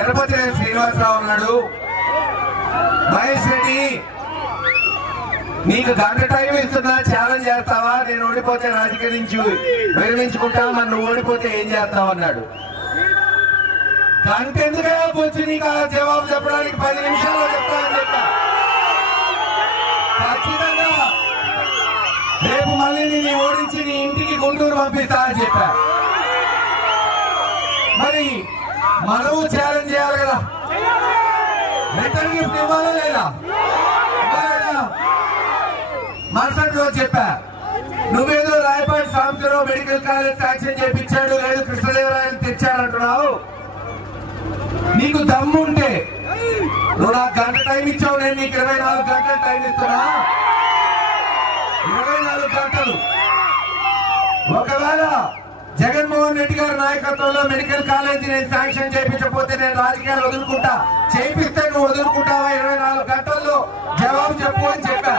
ఎర్రపతి శ్రీనివాసరావు అన్నాడు, మహేష్ రెడ్డి నీకు గంట టైం ఇస్తున్నా, ఛాలెంజ్ చేస్తావా? నేను ఓడిపోతే రాజకీయ నుంచి విరమించుకుంటా, మరి నువ్వు ఓడిపోతే ఏం చేస్తావు అన్నాడు. గంట ఎందుకయ్యా వచ్చి నీకు ఆ జవాబు చెప్పడానికి 10 నిమిషాల్లో చెప్తానని చెప్పా. ఖచ్చితంగా రేపు మళ్ళీ నేను ఓడించి నీ ఇంటికి గుంటూరు పంపిస్తా అని చెప్పా. మరి మనము ఛాలెంజ్ చేయాలి కదా, రిటర్న్ గిఫ్ట్ ఇవ్వాలా లేదా? మరుసటి రోజు చెప్పా, నువ్వేదో Rayapati Sambasivarao medical college sanction చేయించాడు, లేదు కృష్ణదేవరాయలు తెచ్చాడంటున్నావు. నీకు దమ్ముంటే నువ్వు నాకు గంట టైం ఇచ్చావు, నేను నీకు 24 గంటలు టైం ఇస్తున్నా. 24 గంటలు. ఒకవేళ జగన్మోహన్ రెడ్డి గారి నాయకత్వంలో మెడికల్ కాలేజీ నేను శాంక్షన్ చేయించకపోతే నేను రాజకీయాలు వదులుకుంటా, చేయిస్తే నువ్వు వదులుకుంటావా? 24 గంటల్లో జవాబు చెప్పు అని చెప్పా.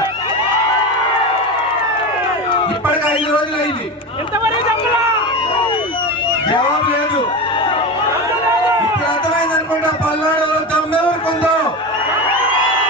ఇప్పటికి 5 రోజులు అయింది, జవాబు లేదు. ఇప్పుడు అర్థమైంది అనుకుంటా, పల్నాడులో